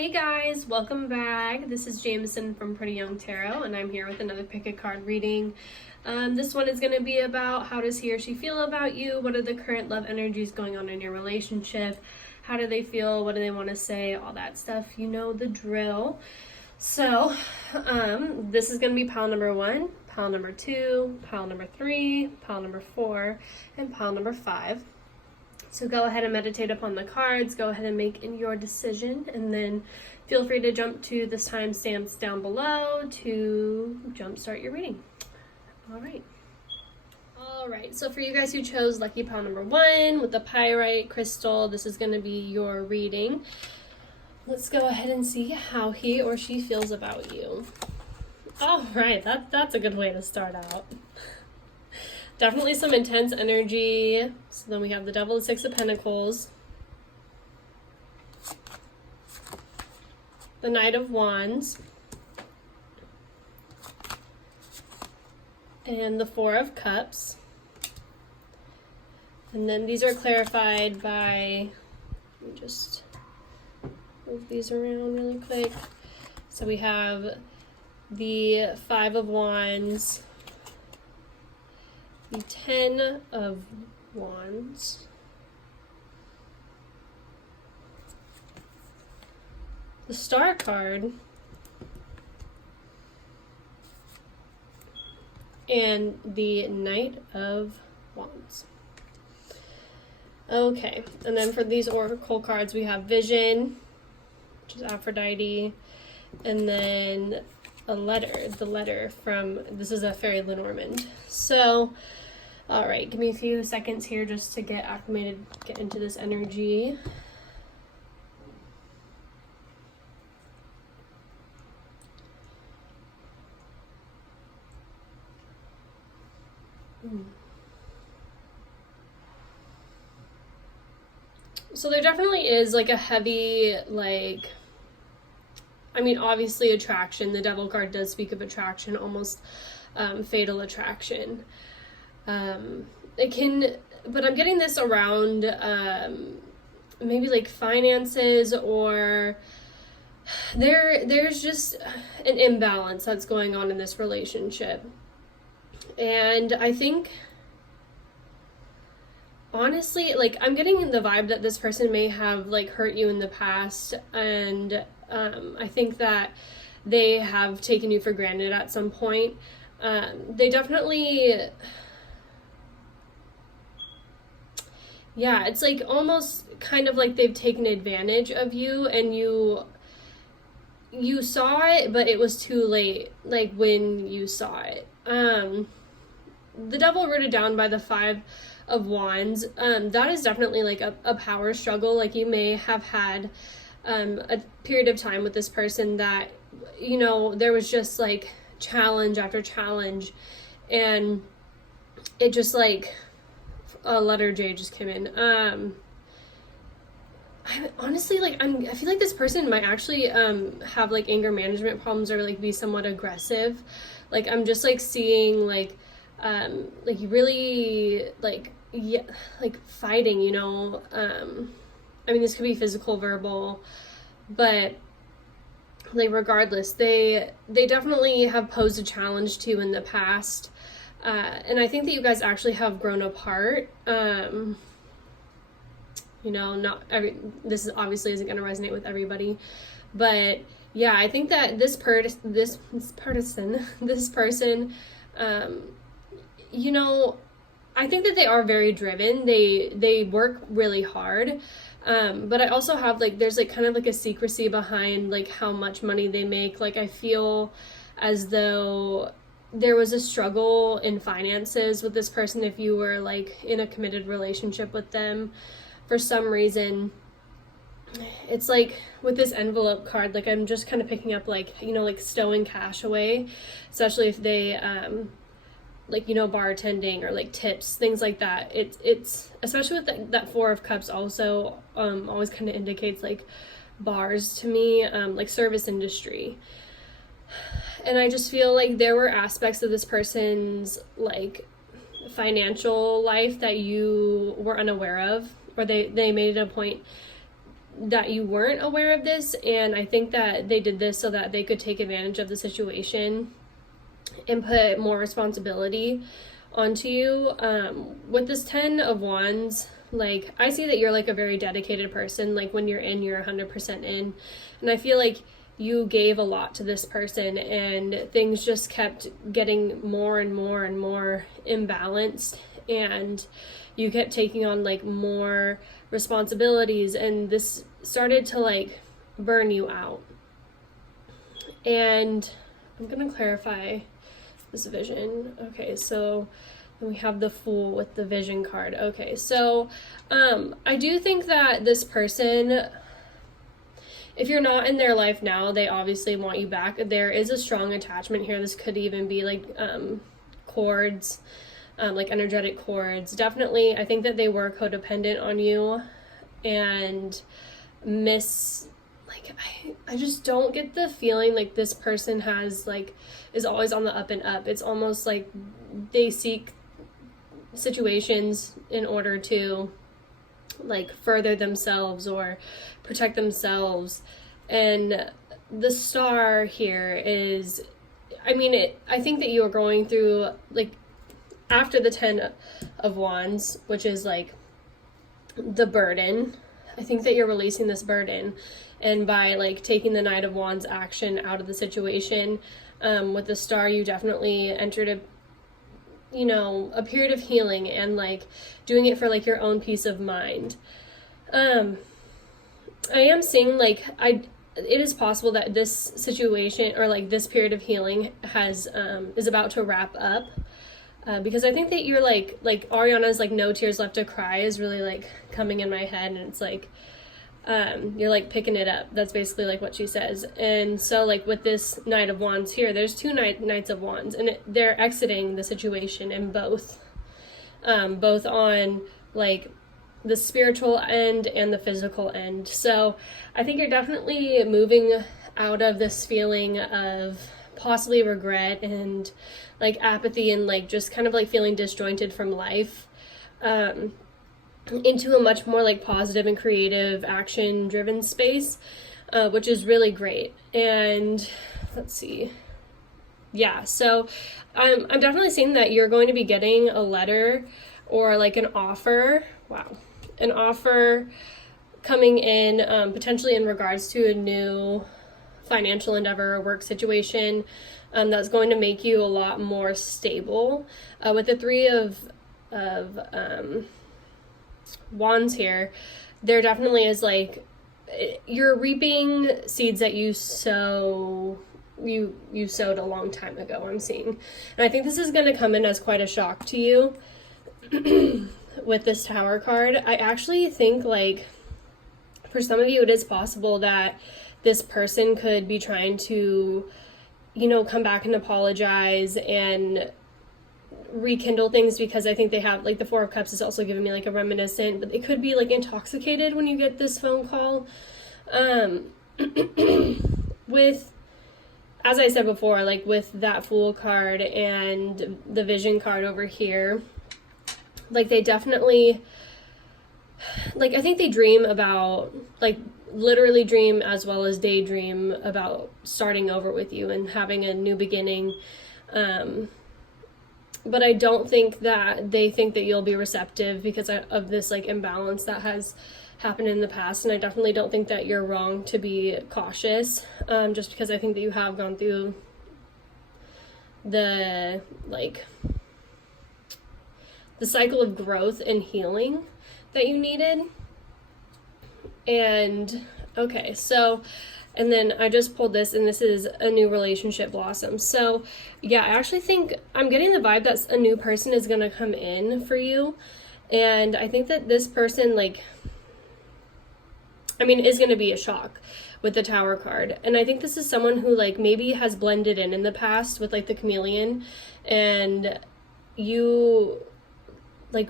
Hey guys, welcome back. This is Jameson from PrettyYoungTarot, and I'm here with another pick a card reading. This one is going to be about how does he or she feel about you? What are the current love energies going on in your relationship? How do they feel? What do they want to say? All that stuff. You know the drill. So, this is going to be pile number 1, pile number 2, pile number 3, pile number 4, and pile number 5. So go ahead and meditate upon the cards, go ahead and make your decision, and then feel free to jump to the timestamps down below to jumpstart your reading. All right, so for you guys who chose lucky pile number 1 with the pyrite crystal, this is going to be your reading. Let's go ahead and see how he or she feels about you. All right, that's a good way to start out. Definitely some intense energy. So then we have the Devil, the 6 of Pentacles, the Knight of Wands, and the 4 of Cups. And then these are clarified by, let me just move these around really quick. So we have the 5 of Wands, the 10 of Wands, the Star card, and the Knight of Wands. Okay, and then for these oracle cards we have Vision, which is Aphrodite, and then a letter, the letter from, this is a Fairy Lenormand. So, all right, give me a few seconds here just to get acclimated, get into this energy. So there definitely is like a heavy, like, I mean, obviously attraction. The Devil card does speak of attraction, almost fatal attraction. It can, but I'm getting this around maybe like finances, or there's just an imbalance that's going on in this relationship. And I think, honestly, like, I'm getting the vibe that this person may have like hurt you in the past, and I think that they have taken you for granted at some point. They definitely, yeah, it's like almost kind of like they've taken advantage of you, and you saw it, but it was too late, like when you saw it. The Devil rooted down by the 5 of Wands, that is definitely like a power struggle. Like, you may have had a period of time with this person that, you know, there was just like challenge after challenge, and it just like a letter J just came in. I honestly, like, I feel like this person might actually have like anger management problems, or like be somewhat aggressive. Like, I'm just like seeing like you really like, yeah, like fighting, you know. I mean, this could be physical, verbal, but like regardless, they definitely have posed a challenge to you in the past, and I think that you guys actually have grown apart. You know, this is obviously isn't going to resonate with everybody, but yeah, I think that this person, you know, I think that they are very driven. They work really hard. But I also have like, there's like kind of like a secrecy behind like how much money they make. Like, I feel as though there was a struggle in finances with this person if you were like in a committed relationship with them. For some reason, it's like with this envelope card, like I'm just kind of picking up like, you know, like stowing cash away, especially if they like, you know, bartending or like tips, things like that. It's especially with that 4 of Cups also always kind of indicates like bars to me, like service industry. And I just feel like there were aspects of this person's like financial life that you were unaware of, or they made it a point that you weren't aware of this, and I think that they did this so that they could take advantage of the situation and put more responsibility onto you. With this 10 of Wands, like, I see that you're like a very dedicated person. Like, when you're in, you're 100% in, and I feel like you gave a lot to this person, and things just kept getting more and more and more imbalanced, and you kept taking on like more responsibilities, and this started to like burn you out. And I'm gonna clarify this vision. Okay, so we have the Fool with the Vision card. Okay, so I do think that this person, if you're not in their life now, they obviously want you back. There is a strong attachment here. This could even be like cords, like energetic cords. Definitely, I think that they were codependent on you and I just don't get the feeling like this person is always on the up and up. It's almost like they seek situations in order to like further themselves or protect themselves. And the Star here is, I think that you are going through, like, after the 10 of Wands, which is like the burden, I think that you're releasing this burden, and by like taking the Knight of Wands action out of the situation, with the Star, you definitely entered a period of healing and like doing it for like your own peace of mind. I am seeing like it is possible that this situation or like this period of healing is about to wrap up, because I think that you're like Ariana's like no tears left to cry is really like coming in my head, and it's like you're like picking it up. That's basically like what she says. And so like with this Knight of Wands here, there's two Knights of Wands, and they're exiting the situation, and both on like the spiritual end and the physical end. So I think you're definitely moving out of this feeling of possibly regret and like apathy and like just kind of like feeling disjointed from life, into a much more like positive and creative action driven space, which is really great. And let's see. Yeah, so I'm definitely seeing that you're going to be getting a letter or like an offer. Wow. An offer coming in, potentially in regards to a new financial endeavor or work situation, that's going to make you a lot more stable. With the Three of Wands here, there definitely is like you're reaping seeds that you sowed a long time ago, I'm seeing. And I think this is going to come in as quite a shock to you. With this Tower card, I actually think like for some of you it is possible that this person could be trying to come back and apologize and rekindle things, because I think they have like the Four of Cups is also giving me like a reminiscent, but they could be like intoxicated when you get this phone call. With, as I said before, like with that Fool card and the Vision card over here, like they definitely, like I think they dream about, like literally dream as well as daydream about starting over with you and having a new beginning. But I don't think that they think that you'll be receptive because of this like imbalance that has happened in the past. And I definitely don't think that you're wrong to be cautious, just because I think that you have gone through the cycle of growth and healing that you needed. And okay, so, and then I just pulled this, and this is a new relationship blossom. So yeah, I actually think I'm getting the vibe that a new person is going to come in for you. And I think that this person is going to be a shock with the Tower card. And I think this is someone who like maybe has blended in the past with like the chameleon, and you like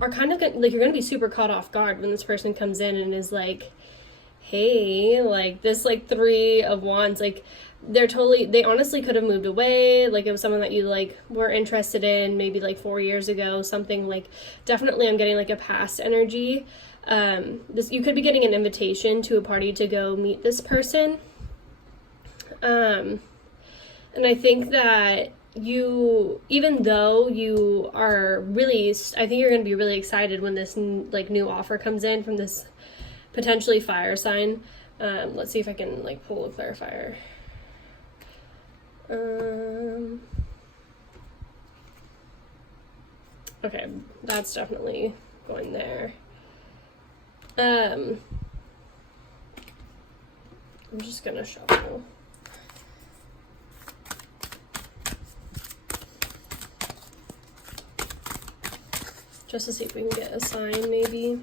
are kind of like, you're going to be super caught off guard when this person comes in and is like, hey, like this like Three of Wands, like they honestly could have moved away. Like it was someone that you like were interested in maybe like 4 years ago, something. Like definitely I'm getting like a past energy. You could be getting an invitation to a party to go meet this person. And I think that even though you are really, I think you're going to be really excited when this like new offer comes in from this potentially fire sign. Let's see if I can like pull a clarifier. Okay, that's definitely going there. I'm just gonna shuffle. Just to see if we can get a sign, maybe.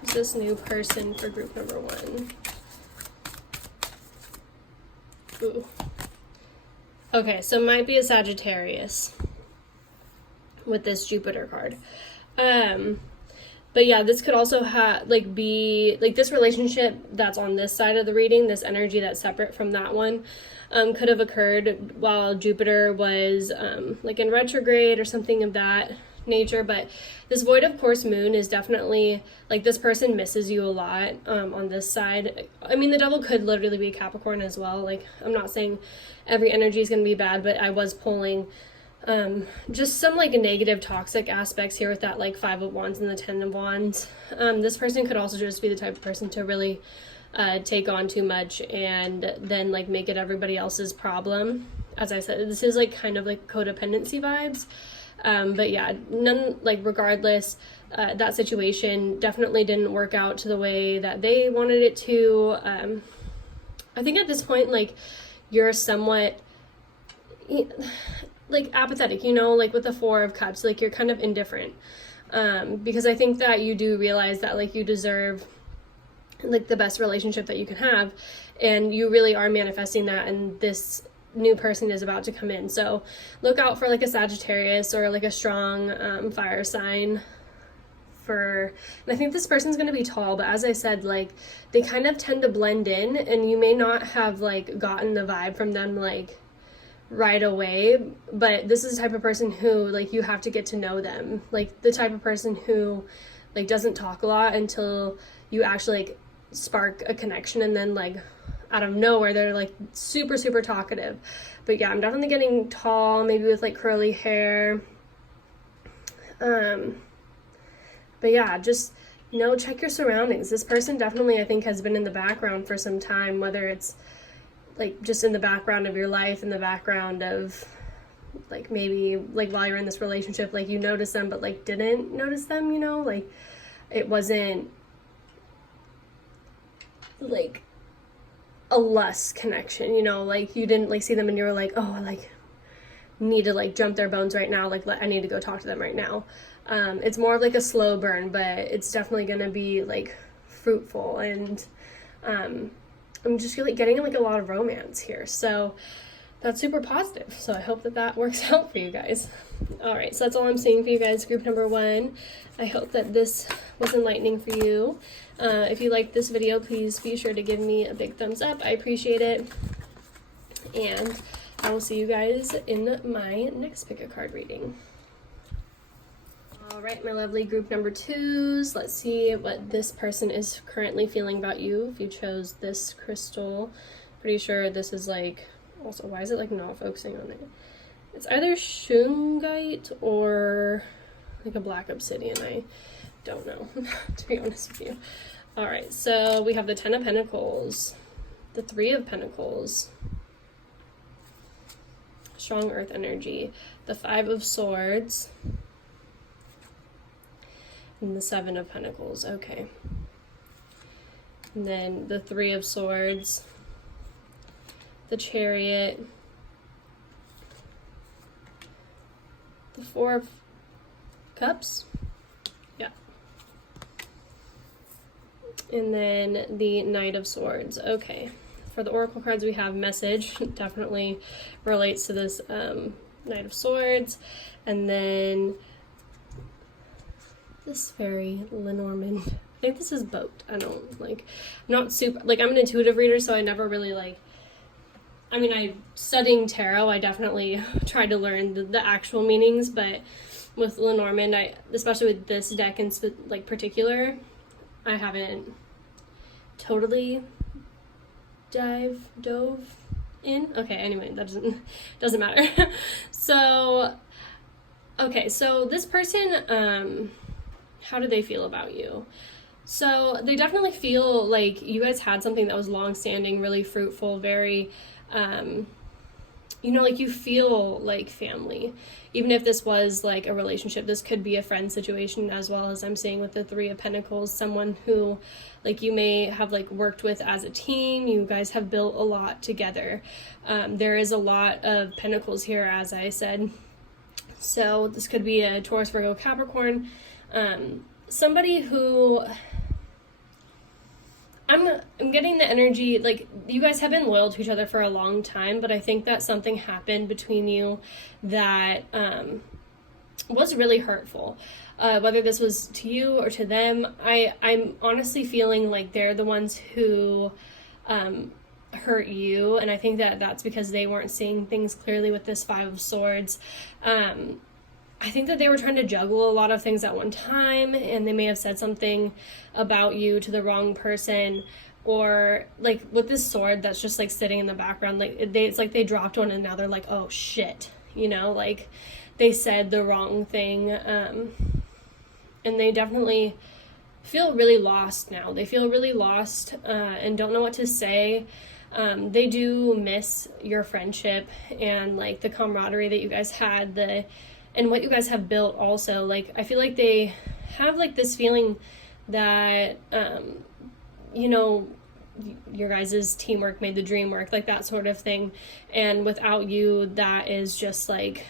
Who's this new person for group number 1? Ooh. Okay, so it might be a Sagittarius with this Jupiter card. But yeah, this could also be this relationship that's on this side of the reading, this energy that's separate from that one, could have occurred while Jupiter was like in retrograde or something of that nature. But this void of course moon is definitely like this person misses you a lot on this side. I mean, the devil could literally be Capricorn as well. Like, I'm not saying every energy is going to be bad, but I was pulling just some like negative toxic aspects here with that like 5 of Wands and the 10 of Wands. This person could also just be the type of person to really take on too much and then like make it everybody else's problem. As I said, this is like kind of like codependency vibes. But yeah, regardless, that situation definitely didn't work out to the way that they wanted it to. I think at this point, like, you're somewhat like apathetic, like with the 4 of Cups, like you're kind of indifferent. Because I think that you do realize that like you deserve like the best relationship that you can have, and you really are manifesting that, and this new person is about to come in. So look out for like a Sagittarius or like a strong fire sign and I think this person's going to be tall, but as I said, like they kind of tend to blend in, and you may not have like gotten the vibe from them like right away, but this is the type of person who like you have to get to know them, like the type of person who like doesn't talk a lot until you actually like spark a connection, and then like out of nowhere they're like super talkative. But yeah, I'm definitely getting tall, maybe with like curly hair. But yeah, just check your surroundings. This person definitely, I think, has been in the background for some time, whether it's like just in the background of your life, in the background of like maybe like while you're in this relationship, like you notice them but like didn't notice them, like it wasn't like a lust connection, like you didn't like see them and you were like, oh, I like need to like jump their bones right now, like I need to go talk to them right now. It's more of like a slow burn, but it's definitely gonna be like fruitful, and I'm just really getting like a lot of romance here, so that's super positive. So I hope that works out for you guys. All right, so that's all I'm seeing for you guys, group number 1. I hope that this was enlightening for you. If you liked this video, please be sure to give me a big thumbs up. I appreciate it, and I will see you guys in my next pick a card reading. All right, my lovely group number 2s, let's see what this person is currently feeling about you. If you chose this crystal, pretty sure this is like, also, why is it like not focusing on it? It's either shungite or like a black obsidian. I don't know, to be honest with you. All right, so we have the 10 of Pentacles, the 3 of Pentacles, strong earth energy, the 5 of Swords, and the 7 of Pentacles. Okay. And then the 3 of Swords, the Chariot, the 4 of Cups. Yeah. And then the Knight of Swords. Okay. For the Oracle cards, we have Message. Definitely relates to this Knight of Swords. And then this fairy, Lenormand. I think this is Boat. I don't like, I'm not super, like I'm an intuitive reader, so I never really like I mean, studying tarot, I definitely tried to learn the actual meanings, but with Lenormand, especially with this deck in like particular, I haven't totally dove in. Okay, anyway, that doesn't matter. So, okay, so this person, how do they feel about you? So they definitely feel like you guys had something that was long-standing, really fruitful, very, like you feel like family. Even if this was like a relationship, this could be a friend situation as well, as I'm seeing with the Three of Pentacles, someone who like you may have like worked with as a team. You guys have built a lot together. There is a lot of Pentacles here, as I said. So this could be a Taurus, Virgo, Capricorn. Somebody who I'm getting the energy, like, you guys have been loyal to each other for a long time, but I think that something happened between you that was really hurtful. Whether this was to you or to them, I'm honestly feeling like they're the ones who hurt you, and I think that that's because they weren't seeing things clearly with this Five of Swords. I think that they were trying to juggle a lot of things at one time, and they may have said something about you to the wrong person, or like with this sword that's just like sitting in the background, like it's like they dropped one and now they're like, oh shit, like they said the wrong thing, and they definitely feel really lost now. They feel really lost and don't know what to say. They do miss your friendship and like the camaraderie that you guys had, and what you guys have built also. Like, I feel like they have like this feeling that, your guys' teamwork made the dream work, like that sort of thing. And without you, that is just like,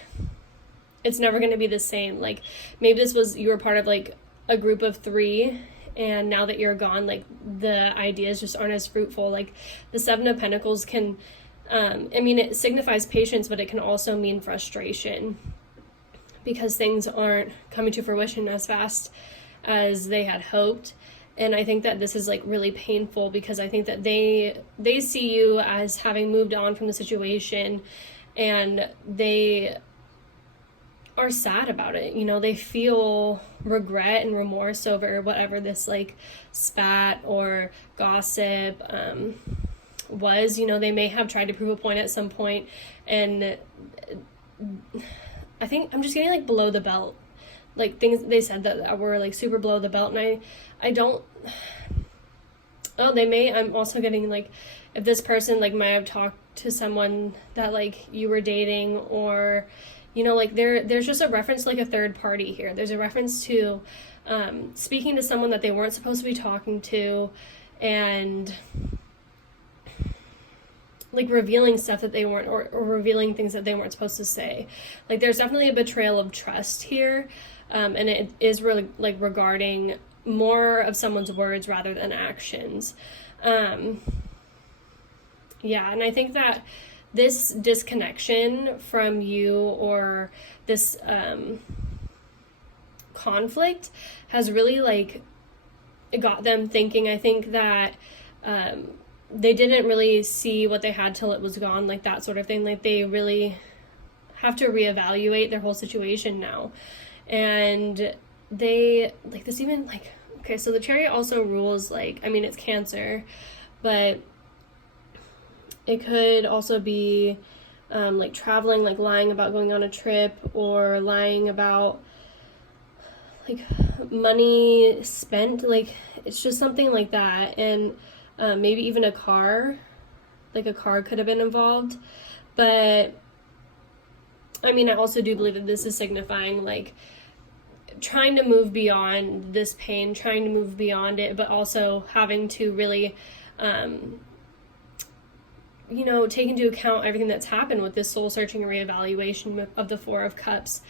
it's never going to be the same. Like, maybe you were part of like a group of 3, and now that you're gone, like the ideas just aren't as fruitful. Like the Seven of Pentacles can, it signifies patience, but it can also mean frustration, because things aren't coming to fruition as fast as they had hoped. And I think that this is like really painful, because I think that they see you as having moved on from the situation, and they are sad about it. They feel regret and remorse over whatever this like spat or gossip was. They may have tried to prove a point at some point, and I think I'm just getting like below the belt, like things they said that were like super below the belt, and I don't. Oh, they may. I'm also getting like, if this person like might have talked to someone that like you were dating, or like there's just a reference to like a third party here. There's a reference to speaking to someone that they weren't supposed to be talking to, and like revealing stuff that they weren't, or revealing things that they weren't supposed to say. Like there's definitely a betrayal of trust here, and it is really like regarding more of someone's words rather than actions. And I think that this disconnection from you, or this conflict, has really like got them thinking. I think that they didn't really see what they had till it was gone, like that sort of thing. Like they really have to reevaluate their whole situation now. And they like this, even like, okay, so the Chariot also rules like, it's Cancer, but it could also be like traveling, like lying about going on a trip, or lying about like money spent, like it's just something like that. And maybe even a car could have been involved. But I also do believe that this is signifying like trying to move beyond this pain, trying to move beyond it, but also having to really take into account everything that's happened with this soul searching and reevaluation of the Four of Cups.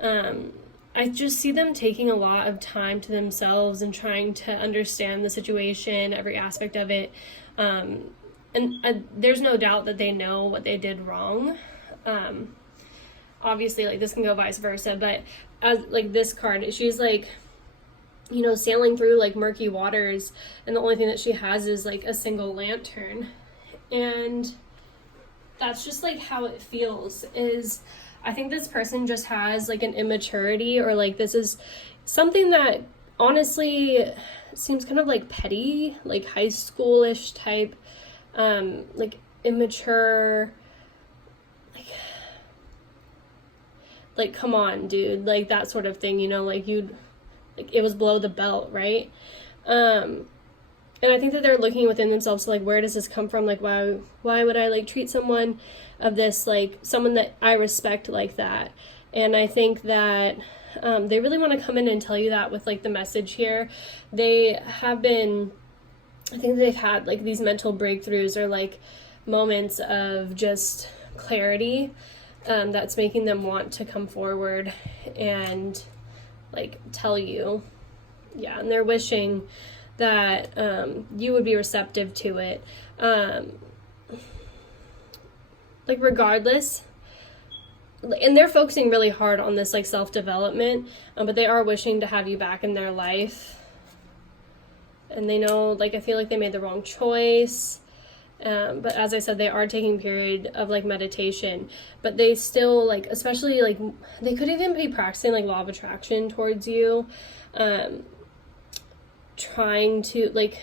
I just see them taking a lot of time to themselves and trying to understand the situation, every aspect of it. And there's no doubt that they know what they did wrong. Obviously, like, this can go vice versa, but as, like, this card, she's, like, sailing through, like, murky waters, and the only thing that she has is, like, a single lantern. And that's just like how it feels. Is I think this person just has like an immaturity, or like this is something that honestly seems kind of like petty, like high schoolish type, like immature, like come on dude, like that sort of thing, you know, like it was below the belt, right? And I think that they're looking within themselves, like, where does this come from? Like, why would I like treat someone of this, like someone that I respect like that? And I think that they really want to come in and tell you that with like the message here. They have been, I think they've had like these mental breakthroughs, or like moments of just clarity that's making them want to come forward and like tell you. Yeah, and they're wishing that you would be receptive to it. Like regardless, and they're focusing really hard on this like self-development, but they are wishing to have you back in their life. And they know, like, I feel like they made the wrong choice. But as I said, they are taking a period of like meditation, but they still like, especially like, they could even be practicing like law of attraction towards you, trying to like,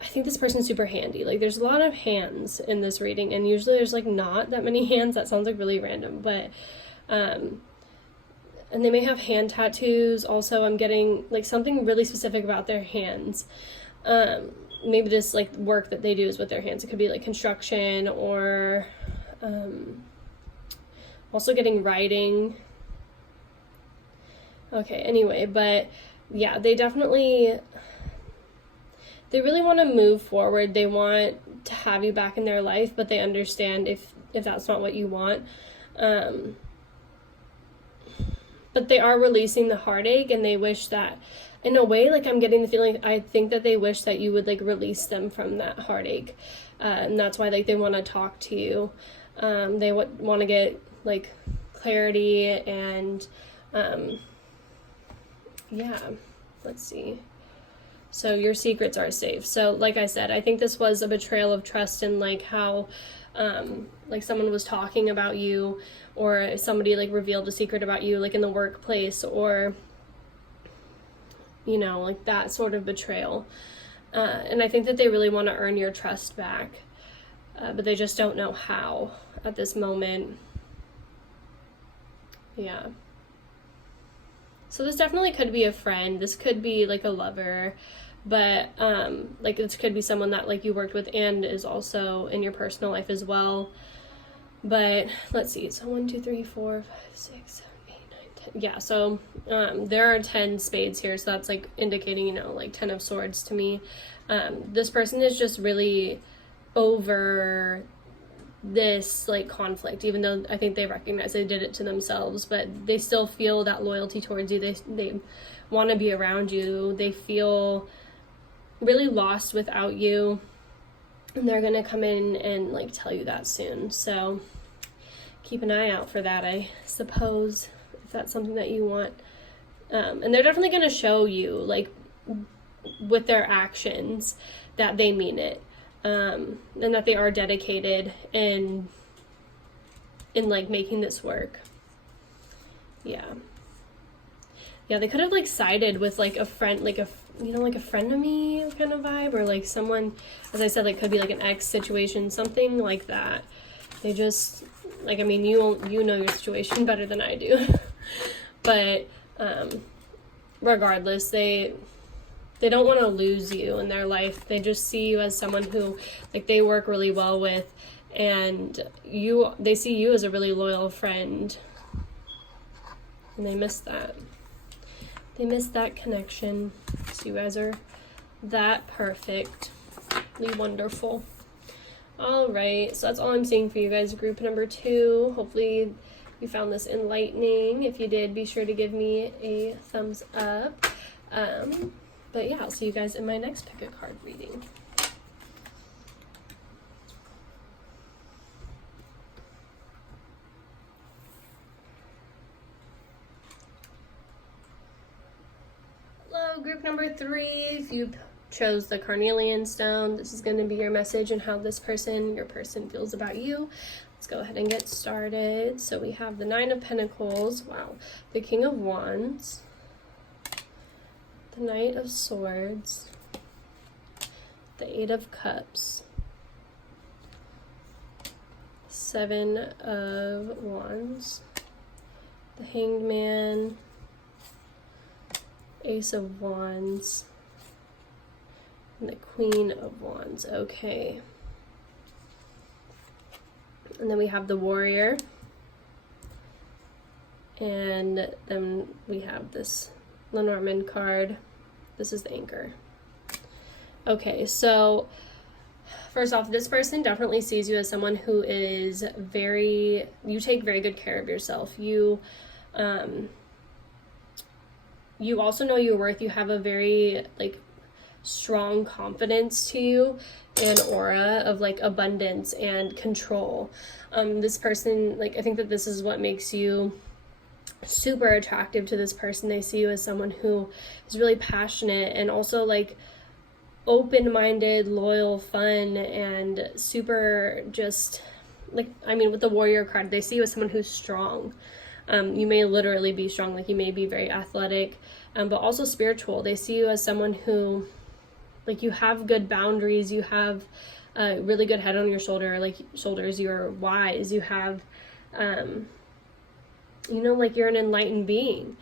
I think this person's super handy. Like there's a lot of hands in this reading, and usually there's like not that many hands. That sounds like really random, but and they may have hand tattoos also. I'm getting like something really specific about their hands. Maybe this like work that they do is with their hands. It could be like construction, or also getting writing. Okay, anyway, but yeah, they really want to move forward. They want to have you back in their life, but they understand if that's not what you want. But they are releasing the heartache, and they wish that, in a way, like I'm getting the feeling, I think that they wish that you would like release them from that heartache. And that's why like they want to talk to you. They want to get like clarity, and yeah, let's see. So your secrets are safe. So like I said, I think this was a betrayal of trust, and like how like someone was talking about you, or somebody like revealed a secret about you, like in the workplace, or you know, like that sort of betrayal. And I think that they really want to earn your trust back, but they just don't know how at this moment. Yeah. So this definitely could be a friend. This could be like a lover, but like this could be someone that like you worked with and is also in your personal life as well. But let's see. So 1, 2, 3, 4, 5, 6, 7, 8, 9, 10. Yeah. So there are 10 spades here. So that's like indicating, you know, like 10 of swords to me. This person is just really over this like conflict, even though I think they recognize they did it to themselves, but they still feel that loyalty towards you. They want to be around you. They feel really lost without you, and they're gonna come in and like tell you that soon. So keep an eye out for that, I suppose, if that's something that you want. And they're definitely gonna show you like with their actions that they mean it. And that they are dedicated in like making this work. Yeah, they could have like sided with like a friend, like a, you know, like a friend of me kind of vibe, or like someone, as I said, like could be like an ex situation, something like that. They just like, I mean, you know your situation better than I do. But regardless, they don't want to lose you in their life. They just see you as someone who like they work really well with, and they see you as a really loyal friend, and they miss that. They miss that connection. So you guys are that perfectly wonderful. All right, so that's all I'm seeing for you guys, group number 2. Hopefully you found this enlightening. If you did, be sure to give me a thumbs up. But yeah, I'll see you guys in my next pick a card reading. Hello, group number 3. If you chose the carnelian stone. This is going to be your message and how your person feels about you. Let's go ahead and get started. So we have the Nine of Pentacles, wow, the King of Wands, the Knight of Swords, the Eight of Cups, Seven of Wands, the Hanged Man, Ace of Wands, and the Queen of Wands. Okay. And then we have the Warrior. And then we have this Lenormand card. This is the Anchor. Okay, so first off, this person definitely sees you as someone who is you take very good care of yourself. You also know your worth. You have a very strong confidence to you and aura of abundance and control. This person, I think that this is what makes you super attractive to this person. They see you as someone who is really passionate and also open-minded, loyal, fun, and super just with the Warrior card, they see you as someone who's strong. You may literally be strong, you may be very athletic, but also spiritual. They see you as someone who you have good boundaries, you have a really good head on your shoulders, you're wise, you have you're an enlightened being.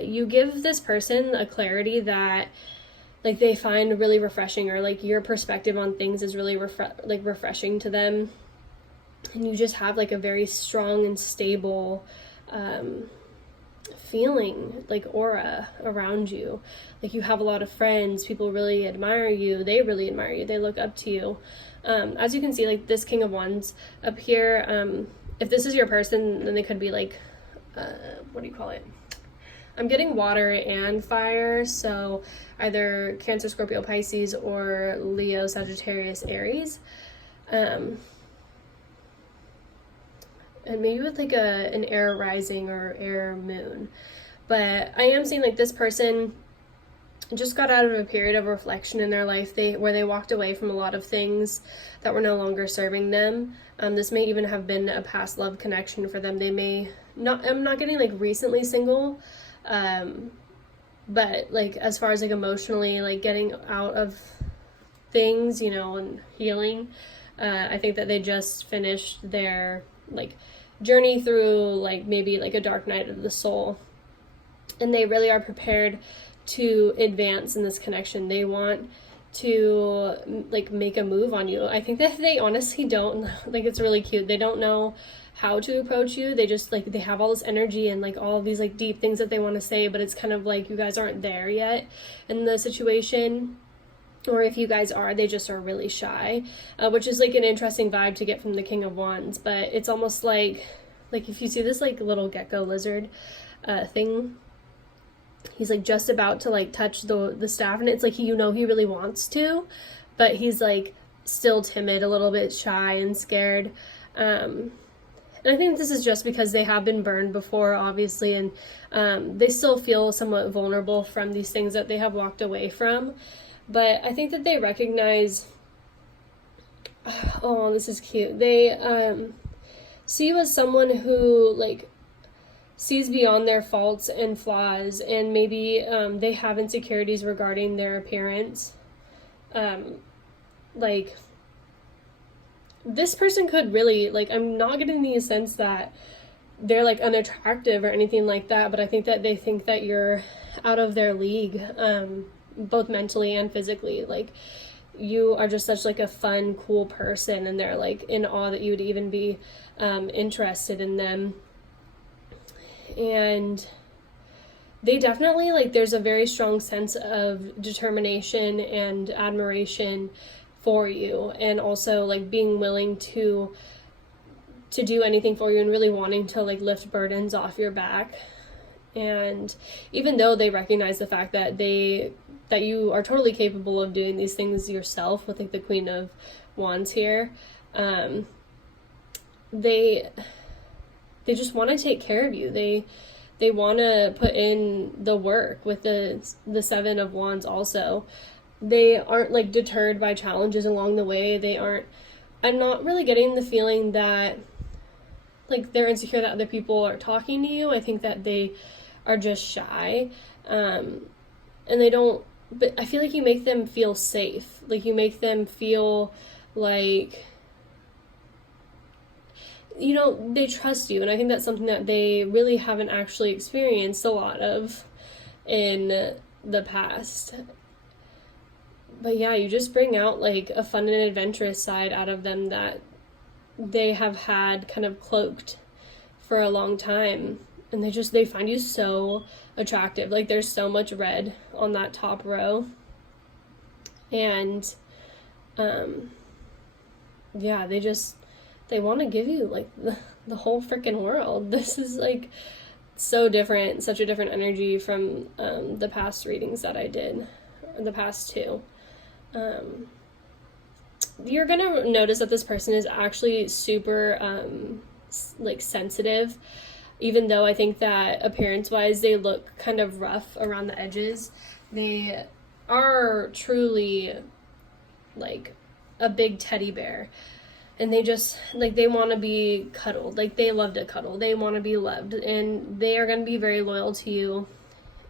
You give this person a clarity that they find really refreshing, or your perspective on things is really refreshing to them, and you just have a very strong and stable feeling, aura around you. You have a lot of friends, people really admire you, they really admire you, they look up to you. As you can see, this King of Wands up here, if this is your person, then they could be what do you call it? I'm getting water and fire, so either Cancer, Scorpio, Pisces, or Leo, Sagittarius, Aries. And maybe with an air rising or air moon. But I am seeing this person just got out of a period of reflection in their life where they walked away from a lot of things that were no longer serving them. This may even have been a past love connection for them. They may not, I'm not getting recently single, but as far as emotionally getting out of things, and healing, I think that they just finished their journey through maybe a dark night of the soul, and they really are prepared to advance in this connection. They want to make a move on you. I think that they honestly don't it's really cute. They don't know how to approach you. They just they have all this energy and all of these deep things that they want to say, but it's kind of you guys aren't there yet in the situation. Or if you guys are, they just are really shy, which is an interesting vibe to get from the King of Wands. But it's almost if you see this little gecko lizard thing, he's just about to touch the staff, and it's he really wants to, but he's still timid, a little bit shy and scared. And I think this is just because they have been burned before, obviously, and they still feel somewhat vulnerable from these things that they have walked away from. But I think that they recognize, oh, this is cute. They see you as someone who sees beyond their faults and flaws, and maybe they have insecurities regarding their appearance. This person could really, I'm not getting the sense that they're unattractive or anything like that, but I think that they think that you're out of their league, both mentally and physically. You are just such a fun, cool person, and they're in awe that you would even be interested in them. And they definitely there's a very strong sense of determination and admiration for you, and also being willing to do anything for you, and really wanting to lift burdens off your back. And even though they recognize the fact that you are totally capable of doing these things yourself, with the Queen of Wands here, they just want to take care of you. They want to put in the work with the Seven of Wands also. they aren't like deterred by challenges along the way. I'm not really getting the feeling that like they're insecure that other people are talking to you. I think that they are just shy. And they don't, but I feel like you make them feel safe. Like you make them feel like, you know, they trust you. And I think that's something that they really haven't actually experienced a lot of in the past. But yeah, you just bring out like a fun and adventurous side out of them that they have had kind of cloaked for a long time. And they find you so attractive. Like there's so much red on that top row. And yeah, they want to give you like the whole freaking world. This is like so different, such a different energy from the past readings that I did, or the past two. You're gonna notice that this person is actually super like sensitive, even though I think that appearance-wise they look kind of rough around the edges. They are truly like a big teddy bear, and they just like they want to be cuddled. Like they love to cuddle, they want to be loved, and they are going to be very loyal to you.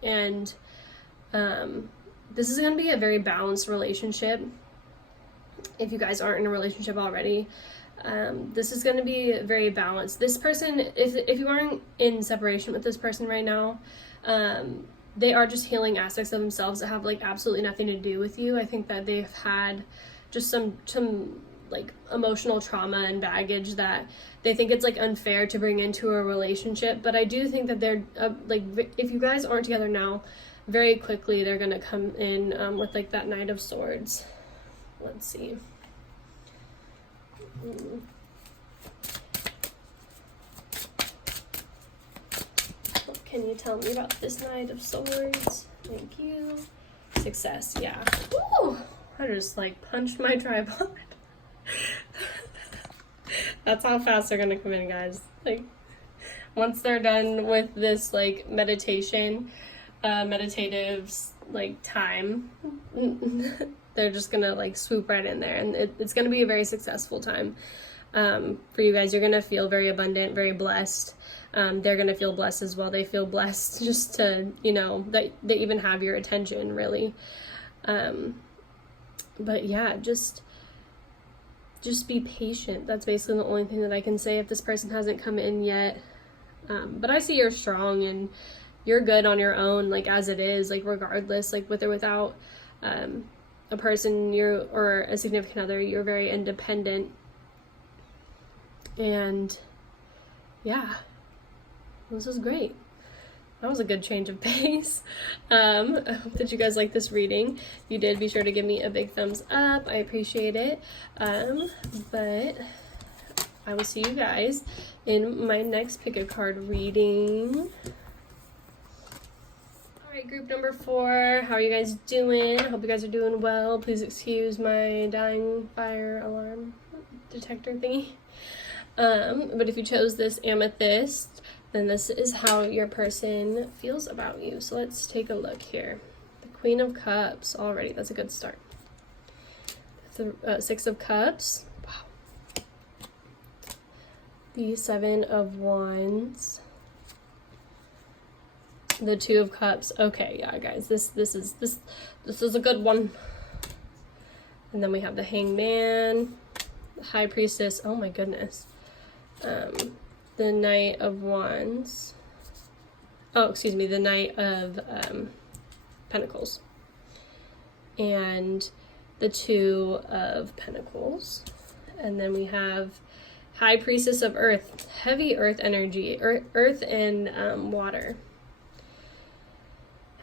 And this is going to be a very balanced relationship. If you guys aren't in a relationship already, this is going to be very balanced. This person, if you aren't in separation with this person right now, they are just healing aspects of themselves that have like absolutely nothing to do with you. I think that they've had just some like emotional trauma and baggage that they think it's like unfair to bring into a relationship. But I do think that they're like, if you guys aren't together now, very quickly they're gonna come in with like that Knight of Swords. Let's see. What can you tell me about this Knight of Swords? Thank you. Success, yeah. Woo! I just like punched my tripod. That's how fast they're gonna come in, guys. Like once they're done with this like meditative like time, they're just gonna like swoop right in there, and it's gonna be a very successful time for you guys. You're gonna feel very abundant, very blessed. They're gonna feel blessed as well. They feel blessed just to, you know, that they even have your attention, really. But yeah, just be patient. That's basically the only thing that I can say if this person hasn't come in yet. But I see you're strong and you're good on your own, like as it is, like regardless, like with or without a person or a significant other, you're very independent. And yeah, this is great. That was a good change of pace. I hope that you guys like this reading. If you did, be sure to give me a big thumbs up. I appreciate it. But I will see you guys in my next pick a card reading. Alright, group number 4. How are you guys doing? I hope you guys are doing well. Please excuse my dying fire alarm detector thingy. But if you chose this amethyst, then this is how your person feels about you. So let's take a look here. The Queen of Cups. Already, that's a good start. The 6 of Cups. Wow. The 7 of Wands. The 2 of Cups. Okay, yeah, guys, this is a good one. And then we have the Hangman, the High Priestess. Oh my goodness. The Knight of Wands. Oh, excuse me, the Knight of Pentacles. And the 2 of Pentacles. And then we have High Priestess of Earth. Heavy earth energy. Earth and water.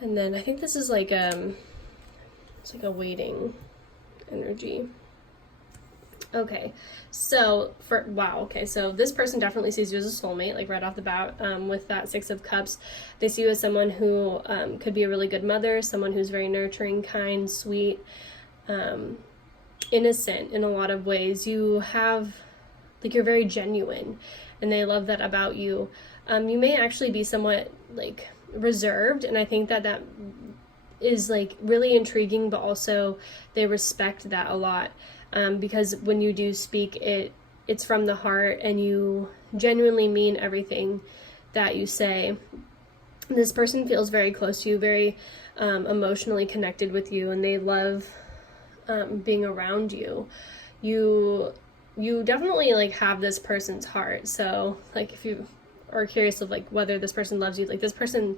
And then I think this is like it's like a waiting energy. Okay, so so this person definitely sees you as a soulmate, like right off the bat, with that 6 of Cups. They see you as someone who could be a really good mother, someone who's very nurturing, kind, sweet, innocent in a lot of ways. You have, like, you're very genuine, and they love that about you. You may actually be somewhat, like, reserved, and I think that is like really intriguing, but also they respect that a lot, because when you do speak, it's from the heart and you genuinely mean everything that you say. This person feels very close to you, very emotionally connected with you, and they love being around you. You definitely like have this person's heart. So like if you are curious of like whether this person loves you, like this person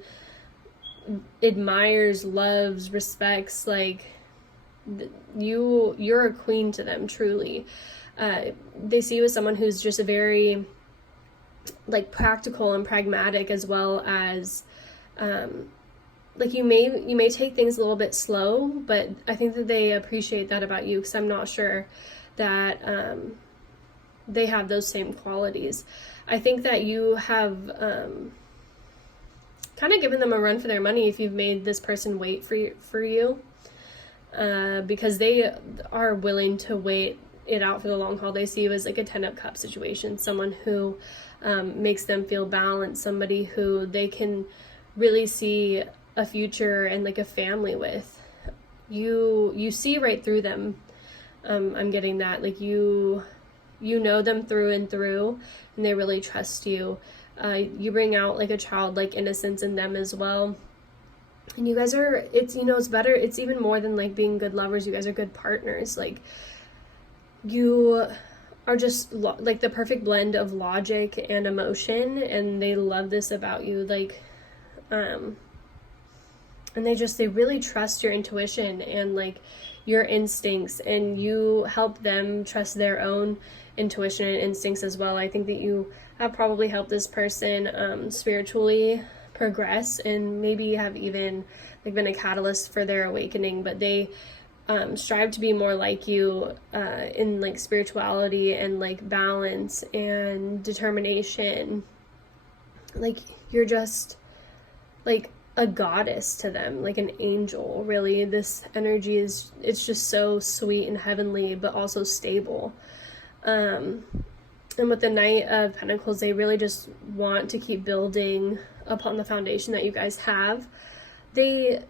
admires, loves, respects, like you're a queen to them, truly. They see you as someone who's just a very like practical and pragmatic, as well as like you may take things a little bit slow, but I think that they appreciate that about you, because I'm not sure that they have those same qualities. I think that you have kind of given them a run for their money if you've made this person wait for you, because they are willing to wait it out for the long haul. They see you as like a 10 of cups situation, someone who makes them feel balanced, somebody who they can really see a future and like a family with. You see right through them. I'm getting that, like you know them through and through, and they really trust you. You bring out like a childlike innocence in them as well. And you guys are, it's, you know, it's better, it's even more than like being good lovers. You guys are good partners. Like you are just like the perfect blend of logic and emotion, and they love this about you. Like and they really trust your intuition and like your instincts, and you help them trust their own intuition and instincts as well. I think that you have probably helped this person spiritually progress, and maybe have even like been a catalyst for their awakening, but they strive to be more like you in like spirituality and like balance and determination. Like you're just like a goddess to them, like an angel, really. This energy it's just so sweet and heavenly, but also stable. And with the Knight of Pentacles, they really just want to keep building upon the foundation that you guys have. If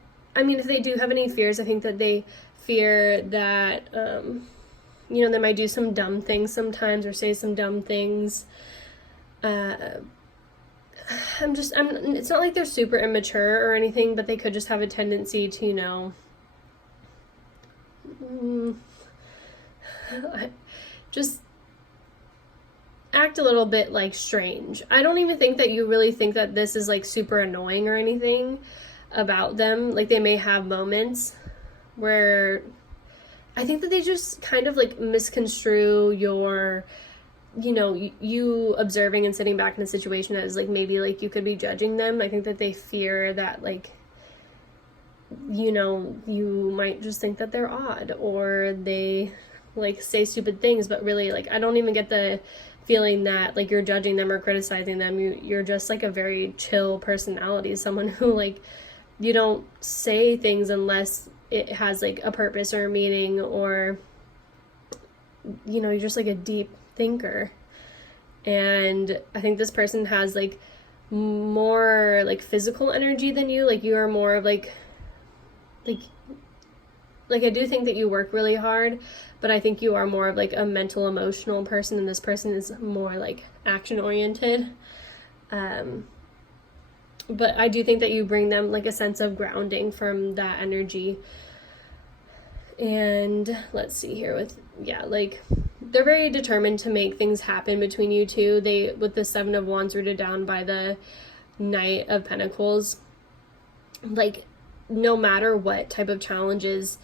they do have any fears, I think that they fear that, you know, they might do some dumb things sometimes, or say some dumb things. It's not like they're super immature or anything, but they could just have a tendency to, you know, just act a little bit like strange. I don't even think that you really think that this is like super annoying or anything about them. Like they may have moments where I think that they just kind of like misconstrue your, you know, you observing and sitting back in a situation as like maybe like you could be judging them. I think that they fear that like, you know, you might just think that they're odd, or they like say stupid things, but really like I don't even get the feeling that like you're judging them or criticizing them. You're just like a very chill personality, someone who like you don't say things unless it has like a purpose or a meaning, or you know, you're just like a deep thinker. And I think this person has like more like physical energy than you. Like you are more of like I do think that you work really hard, but I think you are more of like a mental, emotional person, and this person is more like action oriented. But I do think that you bring them like a sense of grounding from that energy. And let's see here like they're very determined to make things happen between you two. They, with the 7 of Wands rooted down by the Knight of Pentacles, like no matter what type of challenges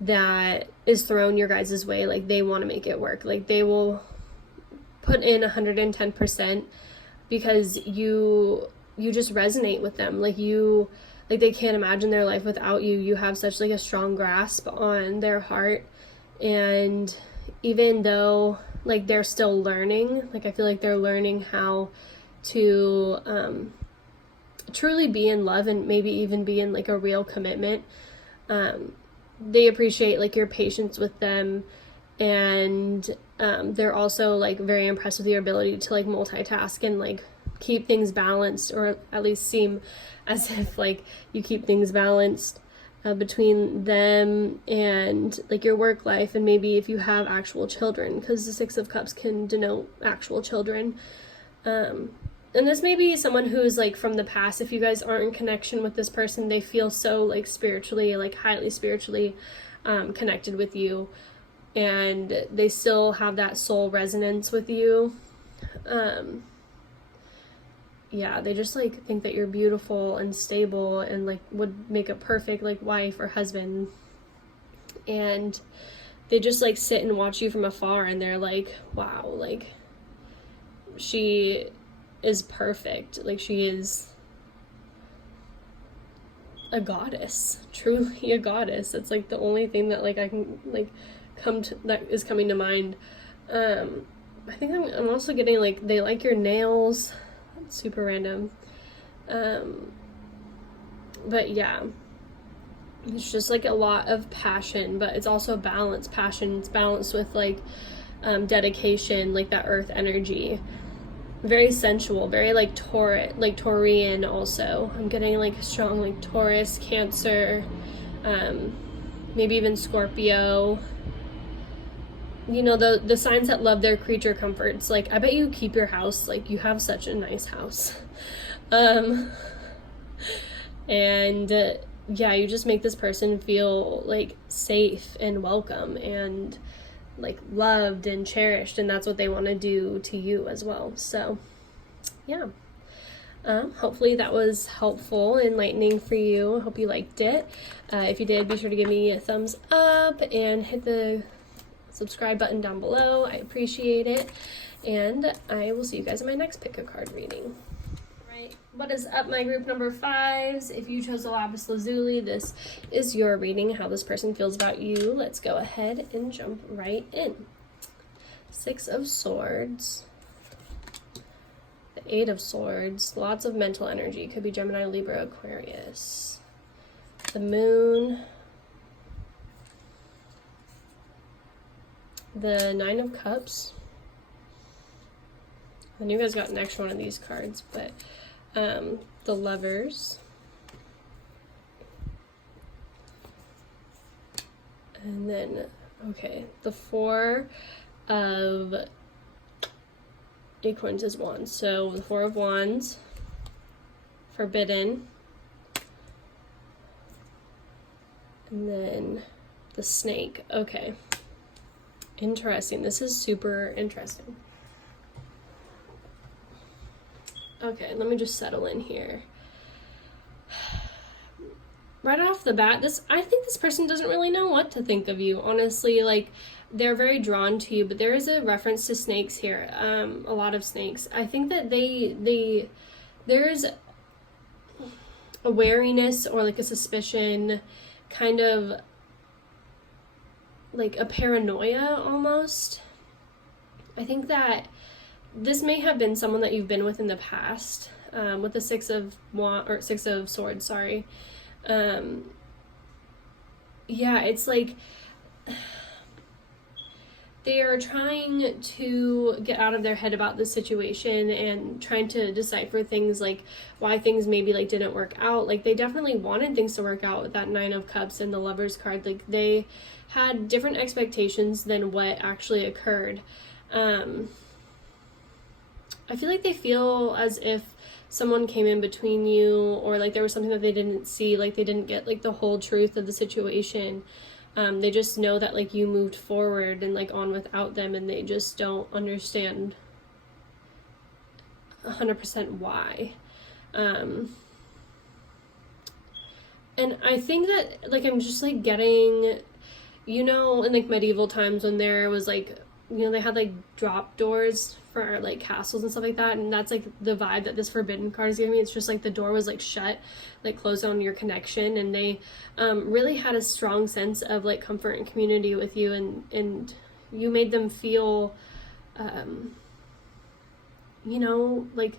that is thrown your guys' way, like they want to make it work. Like they will put in 110% because you just resonate with them. Like they can't imagine their life without you. You have such like a strong grasp on their heart. And even though like they're still learning, like I feel like they're learning how to truly be in love, and maybe even be in like a real commitment. They appreciate like your patience with them, and they're also like very impressed with your ability to like multitask and like keep things balanced, or at least seem as if like you keep things balanced. between them and like your work life, and maybe if you have actual children, because the Six of Cups can denote actual children. And this may be someone who's like from the past. If you guys aren't in connection with this person, they feel so like spiritually, like highly spiritually connected with you, and they still have that soul resonance with you. Yeah, they just like think that you're beautiful and stable and like would make a perfect like wife or husband, and they just like sit and watch you from afar, and they're like, wow, like she is perfect, like she is a goddess, truly a goddess. It's like the only thing that like I can like that is coming to mind. I think I'm also getting like they like your nails. Super random. But yeah, it's just like a lot of passion, but it's also balanced passion. It's balanced with like dedication, like that earth energy. Very sensual, very like Taurian also. I'm getting like strong like Taurus, Cancer, maybe even Scorpio. You know, the signs that love their creature comforts. Like, I bet you keep your house, like, you have such a nice house. And, yeah, you just make this person feel, like, safe and welcome and, like, loved and cherished, and that's what they want to do to you as well. So, yeah. Hopefully that was helpful, enlightening for you. I hope you liked it. If you did, be sure to give me a thumbs up and hit the subscribe button down below. I appreciate it, and I will see you guys in my next pick a card reading. Right, what is up, my group number 5s? If you chose a lapis lazuli, this is your reading, how this person feels about you. Let's go ahead and jump right in. 6 of Swords, the 8 of Swords, lots of mental energy. Could be Gemini, Libra, Aquarius. The Moon, the 9 of Cups. And you guys got an extra one of these cards, but the Lovers. And then, okay, the 4 of Acorns is Wands. So the 4 of Wands, Forbidden. And then the Snake. Okay. Interesting. This is super interesting. Okay, let me just settle in here. Right off the bat, I think this person doesn't really know what to think of you, honestly. Like, they're very drawn to you, but there is a reference to snakes here. A lot of snakes. I think that there's a wariness or like a suspicion, kind of like a paranoia almost. I think that this may have been someone that you've been with in the past, with the 6 of Swords, sorry. Yeah, it's like they are trying to get out of their head about the situation and trying to decipher things, like why things maybe like didn't work out. Like, they definitely wanted things to work out with that 9 of Cups and the Lovers card. Like, they had different expectations than what actually occurred. I feel like they feel as if someone came in between you, or like there was something that they didn't see, like they didn't get like the whole truth of the situation. They just know that like you moved forward and like on without them, and they just don't understand 100% why. And I think that like I'm just like getting, you know, in like medieval times when there was like, you know, they had like drop doors for like castles and stuff like that, and that's like the vibe that this Forbidden card is giving me. It's just like the door was like shut, like closed on your connection, and they really had a strong sense of like comfort and community with you, and you made them feel you know, like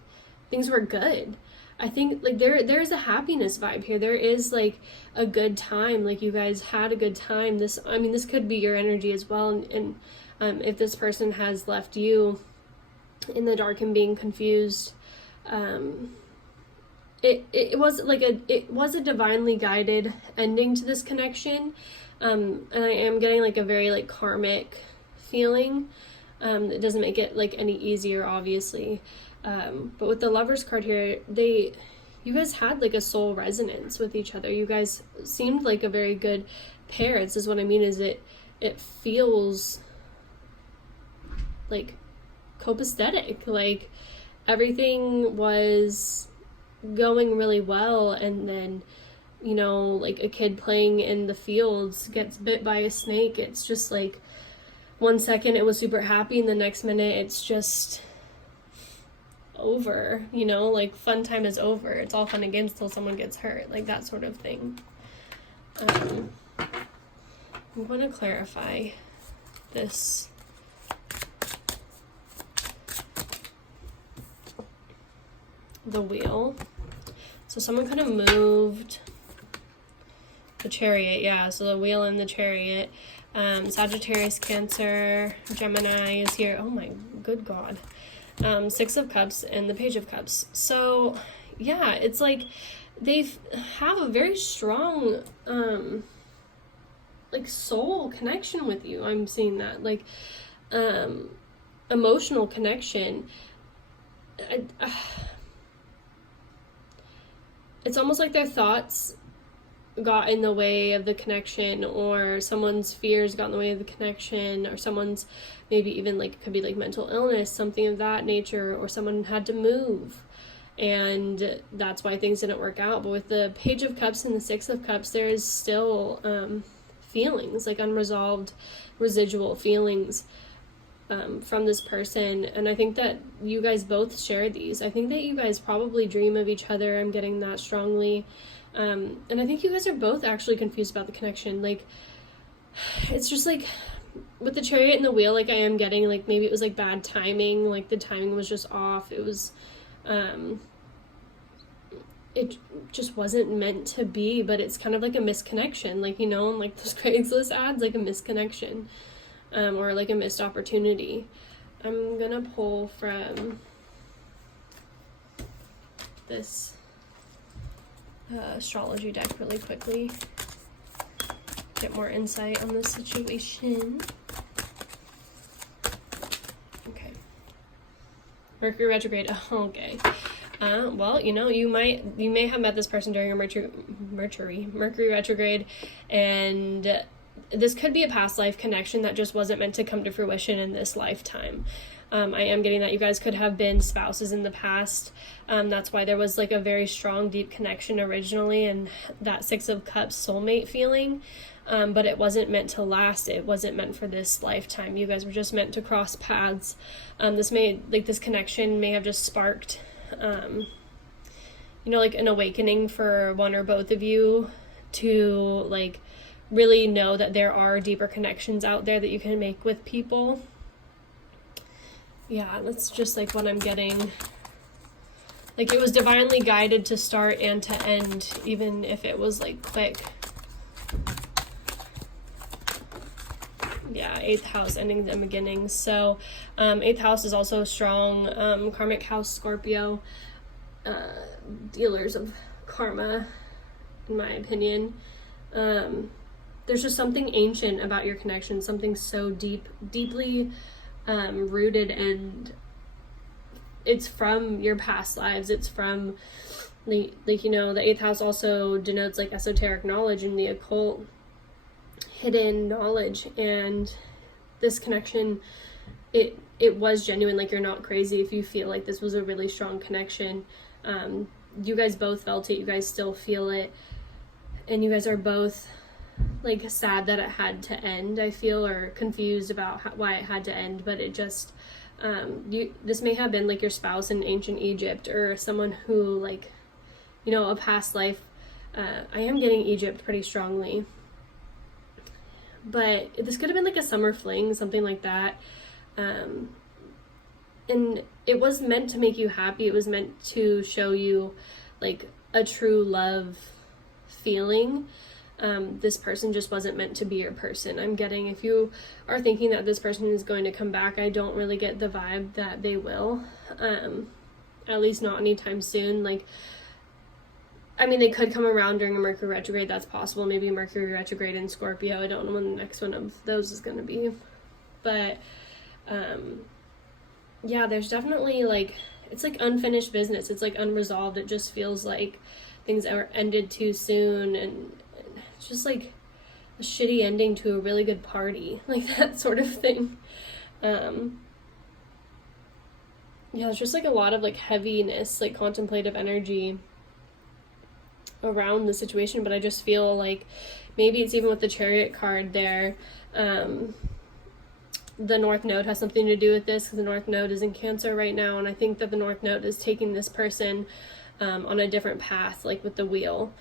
things were good. I think like there's a happiness vibe here. There is like a good time, like you guys had a good time. This could be your energy as well, and if this person has left you in the dark and being confused, it was like it was a divinely guided ending to this connection. And I am getting like a very like karmic feeling. It doesn't make it like any easier, obviously. But with the Lovers card here, you guys had like a soul resonance with each other. You guys seemed like a very good pair. This is what I mean, is it feels like copacetic, like everything was going really well, and then, you know, like a kid playing in the fields gets bit by a snake. It's just like 1 second it was super happy, and the next minute it's just over, you know, like fun time is over. It's all fun and games till someone gets hurt, like that sort of thing. I'm going to clarify this. The wheel. So someone kind of moved the Chariot, yeah, so the wheel and the Chariot. Sagittarius, Cancer, Gemini is here. Oh my good God. Six of Cups and the Page of Cups. So yeah, it's like they have a very strong like soul connection with you. I'm seeing that, like emotional connection. It's almost like their thoughts got in the way of the connection, or someone's fears got in the way of the connection, or someone's maybe even like, could be like mental illness, something of that nature, or someone had to move, and that's why things didn't work out. But with the Page of Cups and the Six of Cups, there is still feelings, like unresolved residual feelings from this person. And I think that you guys both share these. I think that you guys probably dream of each other. I'm getting that strongly. And I think you guys are both actually confused about the connection. Like, it's just like with the Chariot and the wheel, like I am getting like maybe it was like bad timing, like the timing was just off. It was it just wasn't meant to be, but it's kind of like a misconnection, like, you know, like those Craigslist ads, like a misconnection. Or like a missed opportunity. I'm gonna pull from this astrology deck really quickly, get more insight on this situation. Okay. Mercury retrograde. Oh, okay. Well, you know, you may have met this person during a Mercury retrograde, and this could be a past life connection that just wasn't meant to come to fruition in this lifetime. I am getting that you guys could have been spouses in the past. That's why there was like a very strong, deep connection originally, and that Six of Cups soulmate feeling. But it wasn't meant to last. It wasn't meant for this lifetime. You guys were just meant to cross paths. This connection may have just sparked, you know, like an awakening for one or both of you to like really know that there are deeper connections out there that you can make with people. Yeah, that's just like what I'm getting. Like it was divinely guided to start and to end, even if it was like quick. Yeah, 8th house, endings and beginnings. So 8th house is also strong. Karmic house, Scorpio, dealers of karma, in my opinion. There's just something ancient about your connection, something so deeply rooted, and it's from your past lives. It's from like you know, the 8th house also denotes like esoteric knowledge and the occult, hidden knowledge, and this connection, it was genuine. Like, you're not crazy if you feel like this was a really strong connection. You guys both felt it, you guys still feel it, and you guys are both like sad that it had to end, I feel, or confused about why it had to end. But it just this may have been like your spouse in ancient Egypt, or someone who, like, you know, a past life. I am getting Egypt pretty strongly, but this could have been like a summer fling, something like that. And it was meant to make you happy. It was meant to show you like a true love feeling. This person just wasn't meant to be your person. I'm getting, if you are thinking that this person is going to come back, I don't really get the vibe that they will, at least not anytime soon. Like, I mean, they could come around during a Mercury retrograde. That's possible. Maybe Mercury retrograde in Scorpio. I don't know when the next one of those is going to be. But, yeah, there's definitely, like, it's like unfinished business. It's like unresolved. It just feels like things are ended too soon. And it's just like a shitty ending to a really good party. Like that sort of thing. Yeah, it's just like a lot of like heaviness, like contemplative energy around the situation, but I just feel like maybe it's even with the Chariot card there. The North Node has something to do with this because the North Node is in Cancer right now, and I think that the North Node is taking this person on a different path, like with the wheel.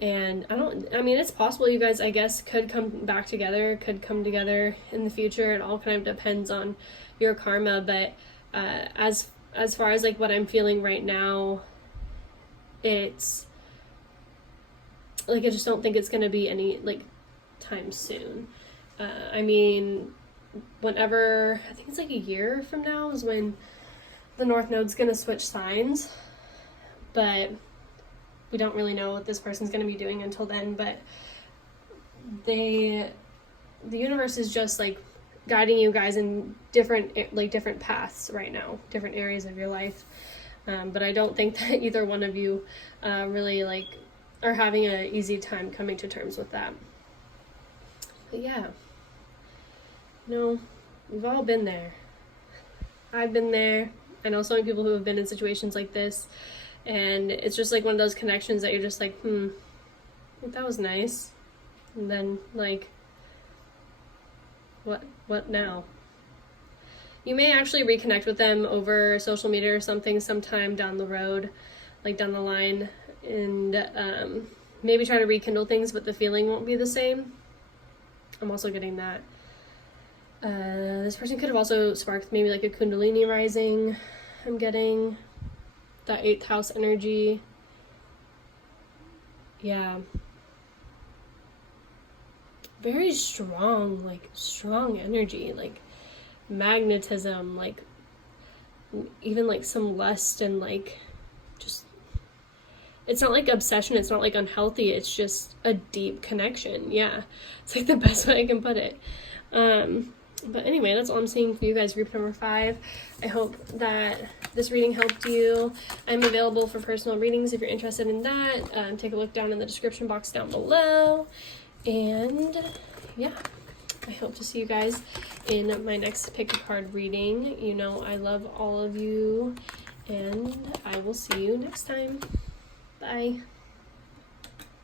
And I mean, it's possible you guys, I guess, could come back together, could come together in the future. It all kind of depends on your karma, but as far as like what I'm feeling right now, it's like I just don't think it's going to be any like time soon. I mean, whenever, I think it's like a year from now is when the North Node's going to switch signs, but we don't really know what this person's going to be doing until then. But the universe is just like guiding you guys in different paths right now, different areas of your life. But I don't think that either one of you really like are having an easy time coming to terms with that. But yeah, we've all been there. I've been there. I know so many people who have been in situations like this, and it's just like one of those connections that you're just like, that was nice. And then like, what now? You may actually reconnect with them over social media or something sometime down the road, like down the line, and maybe try to rekindle things, but the feeling won't be the same. I'm also getting that. This person could have also sparked maybe like a Kundalini rising. I'm getting that 8th house energy. Yeah. Very strong, like strong energy, like magnetism, like even like some lust and like just, it's not like obsession, it's not like unhealthy, it's just a deep connection. Yeah, it's like the best way I can put it. But anyway, that's all I'm seeing for you guys, group number 5. I hope that this reading helped you. I'm available for personal readings if you're interested in that. Take a look down in the description box down below. And yeah, I hope to see you guys in my next pick a card reading. You know I love all of you, and I will see you next time. Bye.